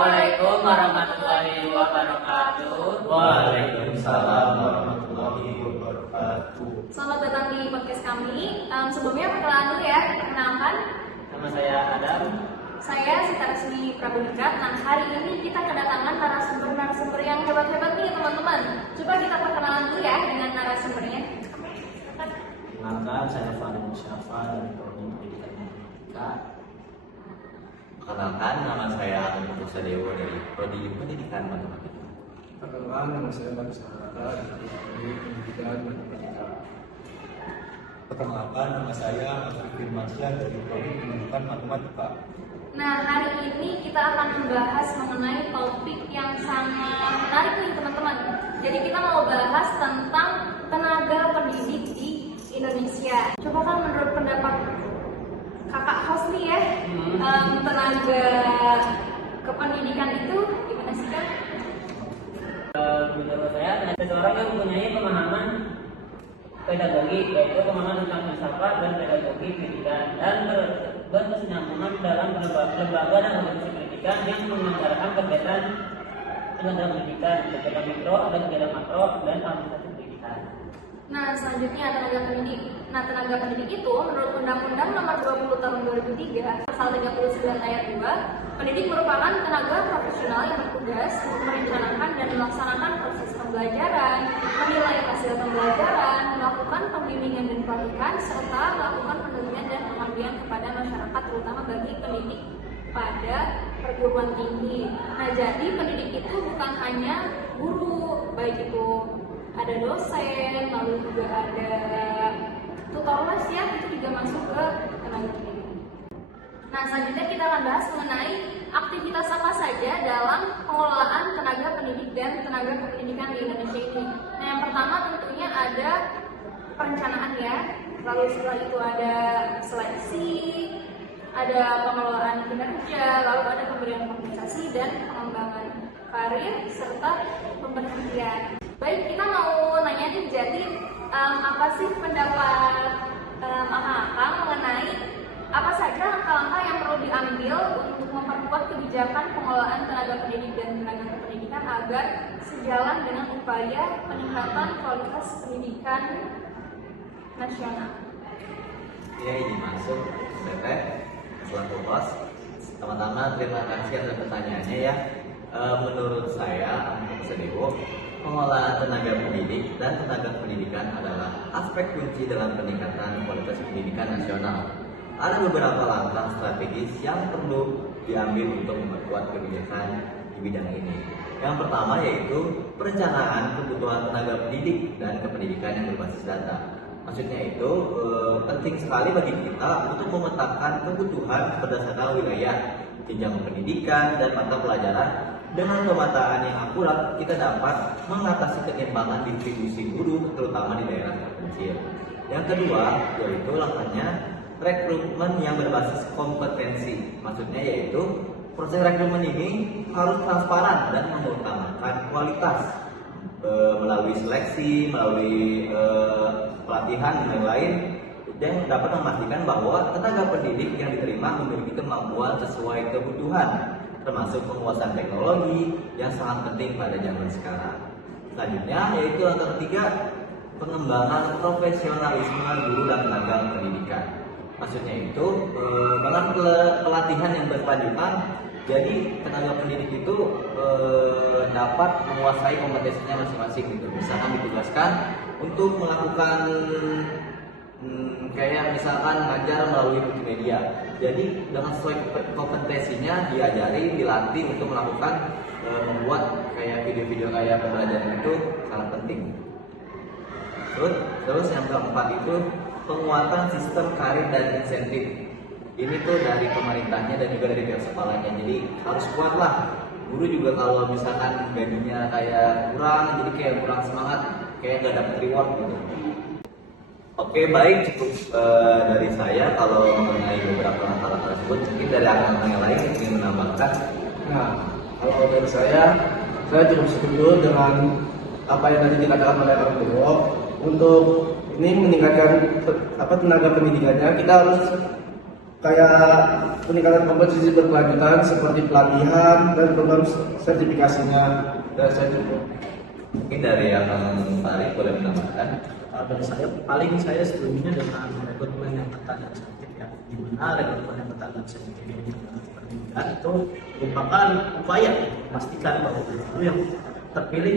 Assalamualaikum warahmatullahi wabarakatuh. Waalaikumsalam warahmatullahi wabarakatuh. Selamat datang di podcast kami. Sebelumnya perkenalan dulu ya. Perkenalkan, Nama saya Adam. saya Sita Resmi Prabudika. Nah, hari ini kita kedatangan narasumber yang hebat-hebat nih teman-teman. Coba kita perkenalan dulu ya dengan narasumbernya. Perkenalkan, saya Fadil Musyafa dari Prodi Pendidikan Matematika. Perkenalkan, nama saya Agung Sadewo dari Prodi Pendidikan Matematika. Perkenalkan, nama saya Bagus Sahrata dari Prodi Pendidikan Matematika. Perkenalkan, nama saya Mas Firmansyah dari Prodi Pendidikan Matematika. Nah, hari ini kita akan membahas mengenai topik yang sangat menarik nih teman-teman. Jadi kita mau bahas tentang tenaga pendidik di Indonesia. Coba kan menurut pendapat kakak Hosni ya, tenaga kependidikan itu gimana sih kan? Menurut saya, seseorang yang mempunyai pemahaman pedagogi, yaitu pemahaman tentang filsafat dan pedagogi pendidikan, dan berkesinambungan dalam lembaga dan organisasi pendidikan yang menyelenggarakan kegiatan tenaga pendidikan, kegiatan mikro dan kegiatan makro dan organisasi pendidikan. Nah, selanjutnya tenaga pendidik. Nah, tenaga pendidik itu menurut Undang-Undang Nomor 20 Tahun 2003, Pasal 39 Ayat 2, pendidik merupakan tenaga profesional yang bertugas untuk merencanakan dan melaksanakan proses pembelajaran, menilai hasil pembelajaran, melakukan pembimbingan dan pelatihan, serta melakukan penelitian dan pengabdian kepada masyarakat, terutama bagi pendidik pada perguruan tinggi. Nah, jadi pendidik itu bukan hanya guru, baik itu ada dosen, lalu juga ada tutor les ya, itu juga masuk ke tenaga pendidik. Nah, selanjutnya kita akan bahas mengenai aktivitas apa saja dalam pengelolaan tenaga pendidik dan tenaga kependidikan di Indonesia ini. Nah, yang pertama tentunya ada perencanaan ya, lalu setelah itu ada seleksi, ada pengelolaan kinerja, lalu ada pemberian kompensasi dan pengembangan karir serta pemberhentian. Baik, kita mau nanya nih, jadi apa sih pendapat Akang mengenai apa saja langkah-langkah yang perlu diambil untuk memperkuat kebijakan pengelolaan tenaga pendidik dan tenaga kependidikan agar sejalan dengan upaya peningkatan kualitas pendidikan nasional? Ya, ini masuk Teteh selaku host. Pertama-tama terima kasih atas pertanyaannya ya. Menurut saya, Agung Sadewo, pengelolaan tenaga pendidik dan tenaga pendidikan adalah aspek kunci dalam peningkatan kualitas pendidikan nasional. Ada beberapa langkah strategis yang perlu diambil untuk memperkuat kebijakan di bidang ini. Yang pertama yaitu perencanaan kebutuhan tenaga pendidik dan kependidikan yang berbasis data. Maksudnya itu penting sekali bagi kita untuk memetakan kebutuhan berdasarkan wilayah, jenjang pendidikan, dan mata pelajaran. Dengan pemetaan yang akurat, kita dapat mengatasi ketimpangan distribusi guru, terutama di daerah terpencil. Yang kedua, yaitu langkahnya rekrutmen yang berbasis kompetensi. Maksudnya yaitu proses rekrutmen ini harus transparan dan mengutamakan kualitas melalui seleksi, melalui pelatihan dan lain-lain, yang dapat memastikan bahwa tenaga pendidik yang diterima memiliki kemampuan sesuai kebutuhan, termasuk penguasaan teknologi yang sangat penting pada zaman sekarang. Selanjutnya yaitu langkah ketiga, pengembangan profesionalisme guru dan tenaga pendidikan. Maksudnya itu dengan pelatihan yang berkelanjutan, jadi tenaga pendidik itu dapat menguasai kompetensinya masing-masing gitu. Misalkan ditugaskan untuk melakukan kayak misalkan ngajar melalui multimedia. Jadi dengan sesuai kompetensinya diajari, dilatih untuk melakukan membuat kayak video-video kayak pembelajaran itu sangat penting. Terus yang keempat itu penguatan sistem karir dan insentif. Ini tuh dari pemerintahnya dan juga dari pihak sekolahnya. Jadi harus kuat lah. Guru juga kalau misalkan gajinya kayak kurang, jadi kayak kurang semangat, kayak nggak dapat reward gitu. Oke, baik, cukup dari saya. Kalau mengenai beberapa langkah tersebut, mungkin dari anak-anak yang lain ingin menambahkan. Nah, kalau dari saya cukup setuju dengan apa yang tadi dikatakan oleh Kang Dewo. Untuk ini meningkatkan tenaga pendidikannya, kita harus kayak peningkatan kompetensi berkelanjutan seperti pelatihan dan program sertifikasinya. Dan saya cukup. Mungkin dari yang Farid boleh menambahkan. Dari saya paling saya setujunya dengan rekrutmen yang ketat dan selektif ya, di mana rekrutmen yang ketat dan selektif ini pendidikan itu merupakan upaya memastikan bahwa guru yang terpilih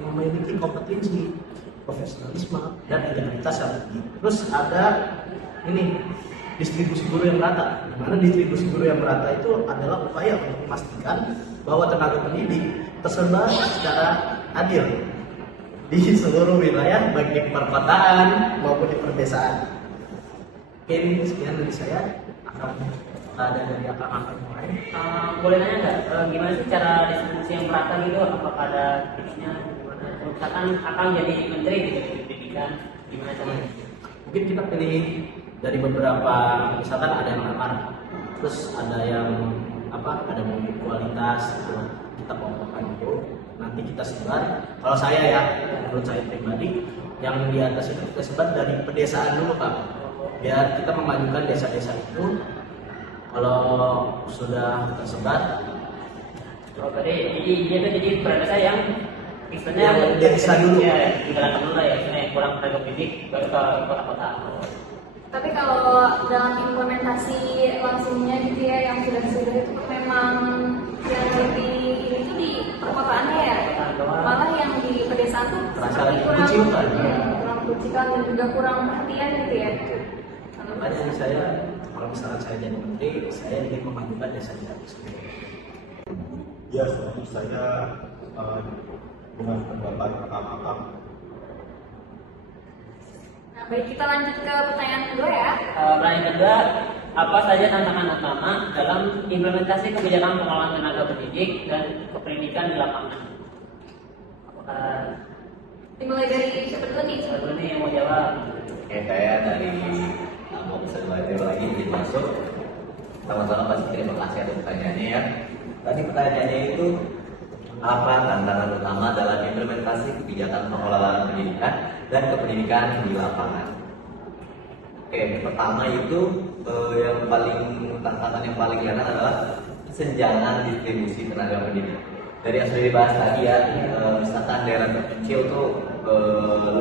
memiliki kompetensi, profesionalisme dan integritas yang tinggi. Terus ada ini distribusi guru yang merata, di mana distribusi guru yang merata itu adalah upaya untuk memastikan bahwa tenaga pendidik tersebar secara adil di seluruh wilayah, baik di perkotaan maupun di pedesaan. Oke, ini sekian dari saya. Ada dari akang-akang mulai. Boleh nanya nggak gimana sih cara distribusi yang merata gitu? Apakah ada tipsnya? Gimana? Misalkan akan jadi menteri gitu di pendidikan, gimana caranya? Mungkin kita pilih dari beberapa, misalkan ada yang lamar, terus ada yang ada mau kualitas, gitu. Kita kelompokkan itu, nanti kita sebar. Kalau saya ya, menurut saya pribadi, yang di atas itu kita sebar dari pedesaan dulu Pak, biar kita memajukan desa-desa itu. Kalau sudah tersebar, jadi berdasar yang istilahnya yang desa dulu. Ya, di dalam dulu lah ya, yang kurang tenaga pendidik baru ke kota-kota. Tapi kalau dalam implementasi langsungnya gitu ya, yang sudah itu memang yang lebih ini tuh di perkotaannya ya, malah yang di pedesaan tuh Terasa seperti kurang dikucilkan. kurang kucikan dan juga kurang perhatian gitu ya. Makanya saya, kalau misalkan saya jadi menteri, saya ingin memajukan desa-desa itu sendiri. Ya, sebenarnya saya dengan pendapat akang-akang. Nah, baik, kita lanjut ke pertanyaan kedua ya. Pertanyaan kedua, apa saja tantangan utama dalam implementasi kebijakan pengelolaan tenaga pendidik dan kependidikan di lapangan? Apakah Dimulai dari siapa dulu nih? salah satu yang mau jawab? Oke, saya dari mau bisa belajar lagi izin masuk. Sama-sama pasti terima kasih atas pertanyaannya ya. Tadi pertanyaannya itu apa tantangan utama dalam implementasi kebijakan pengelolaan pendidikan dan kependidikan di lapangan? Oke, pertama itu tantangan yang paling kelihatan adalah kesenjangan distribusi tenaga pendidik. Dari yang sudah dibahas tadi ya, misalkan daerah terpencil tuh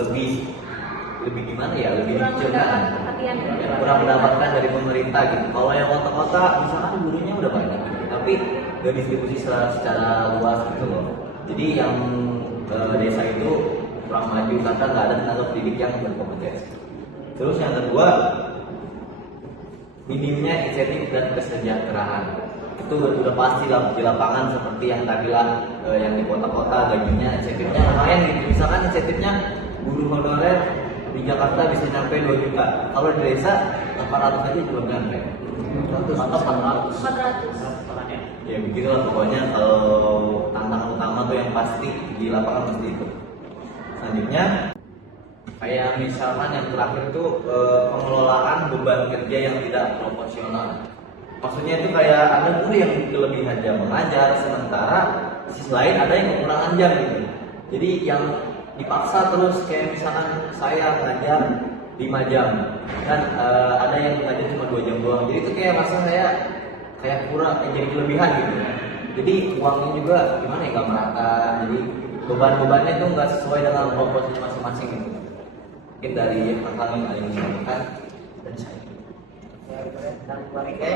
lebih gimana ya, lebih Kurang dikucilkan, mendapat perhatian. kurang mendapatkan dari pemerintah gitu. Kalau yang kota-kota misalkan gurunya udah banyak gitu, tapi gak distribusi secara luas gitu loh. Jadi yang desa itu kurang maju karena nggak ada tenaga pendidik yang berkompetensi. Terus yang kedua, minimnya insentif dan kesejahteraan. Itu udah pasti lah di lapangan seperti yang tadi lah, yang di kota-kota gajinya insentifnya lumayan gitu. Misalkan insentifnya guru honorer di Jakarta bisa nyampe 2 juta. Kalau di desa 800 aja belum nyampe. Atau 400. 400. Ya begitulah pokoknya. Kalau tantangan utama tuh yang pasti di lapangan pasti itu. Selanjutnya kayak misalkan yang terakhir tuh pengelolaan beban kerja yang tidak proporsional. Maksudnya itu kayak ada guru yang kelebihan jam mengajar, sementara di sisi lain ada yang kekurangan jam gitu. Jadi yang dipaksa terus kayak misalkan saya ngajar 5 jam dan ada yang ngajar cuma 2 jam doang. Jadi itu kayak masa saya kayak kurang, jadi kelebihan gitu. Jadi uangnya juga gimana ya, nggak merata. Jadi beban-bebannya tuh nggak sesuai dengan proporsi masing-masing gitu. Mungkin dari akal yang paling menyampaikan dan saya. Oke,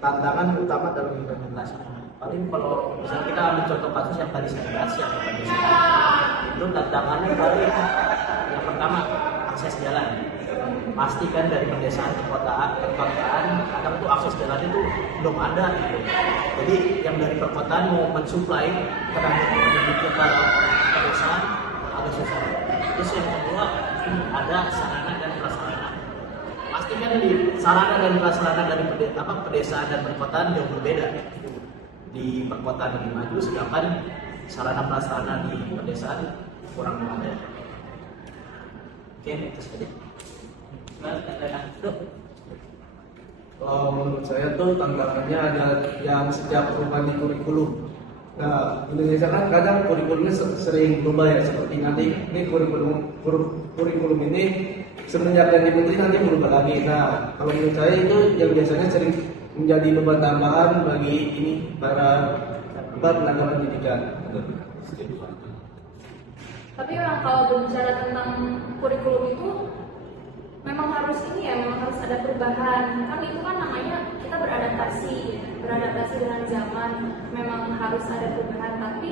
tantangan utama dalam implementasi. Paling kalau misalnya kita ambil contoh kasus yang tadi saya bahas yang itu tantangannya paling yang pertama akses jalan. Pastikan dari pedesaan ke perkotaan kadang tuh akses jalan itu belum ada gitu. Jadi yang dari perkotaan mau mensuplai tenaga pendidik ke pedesaan agak susah. Terus yang kedua ada sarana dan prasarana. Pastikan di sarana dan prasarana dari pedesaan dan perkotaan jauh berbeda. Di perkotaan lebih maju, sedangkan sarana prasarana di pedesaan kurang memadai. Oke, itu saja. Kalau menurut saya tuh tantangannya ada yang setiap perubahan di kurikulum. Nah, Indonesia kan kadang kurikulumnya sering berubah ya, seperti nanti ini kurikulum ini semenjak ganti menteri nanti berubah lagi. Nah, kalau menurut saya itu yang biasanya sering menjadi beban tambahan bagi ini para tenaga pendidikan. Tapi memang kalau berbicara tentang kurikulum itu memang harus ini ya, memang harus ada perubahan. Kan itu kan namanya kita beradaptasi ya, beradaptasi dengan zaman. Memang harus ada perubahan. Tapi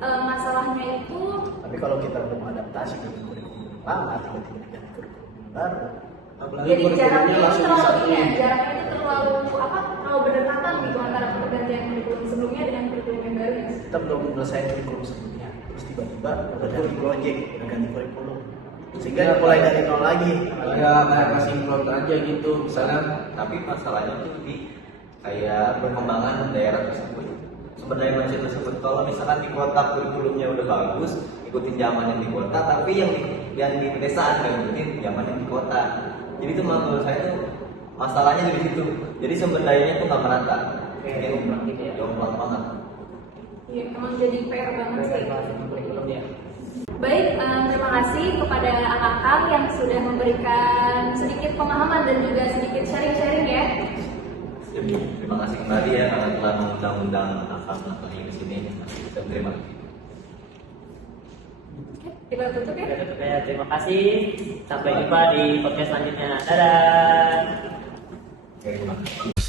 masalahnya itu. Tapi kalau kita belum adaptasi dengan kurikulum lama, tiba-tiba diganti kurikulum baru. Jadi jaraknya itu terlalu ini ya, jaraknya itu terlalu berdekatan gitu antara pergantian kurikulum sebelumnya dengan kurikulum yang baru. Kita belum selesai kurikulum sebelumnya, terus tiba-tiba udah ganti project, udah ganti kurikulum, sehingga mulai dari nol lagi. Ya kayak kasih plot aja gitu misalnya. Tapi masalahnya tuh di kayak perkembangan daerah tersebut, sumber daya manusia tersebut. Kalau misalkan di kota kurikulumnya udah bagus, ikutin zaman yang di kota, tapi yang di pedesaan nggak ikutin zaman yang di kota. Jadi itu menurut saya tuh masalahnya di situ. Jadi sumber dayanya tuh nggak merata. Jomplang banget. Iya, emang jadi PR banget sih. kurikulum ya. Baik, terima kasih kepada Akang yang sudah memberikan sedikit pemahaman dan juga sedikit sharing-sharing ya. Terima kasih kembali ya karena telah mengundang-undang Akang lagi ke sini. Terima kasih. Oke, kita tutup ya. Kita tutup ya. Terima kasih. Sampai jumpa di podcast selanjutnya. Dadah. Terima kasih.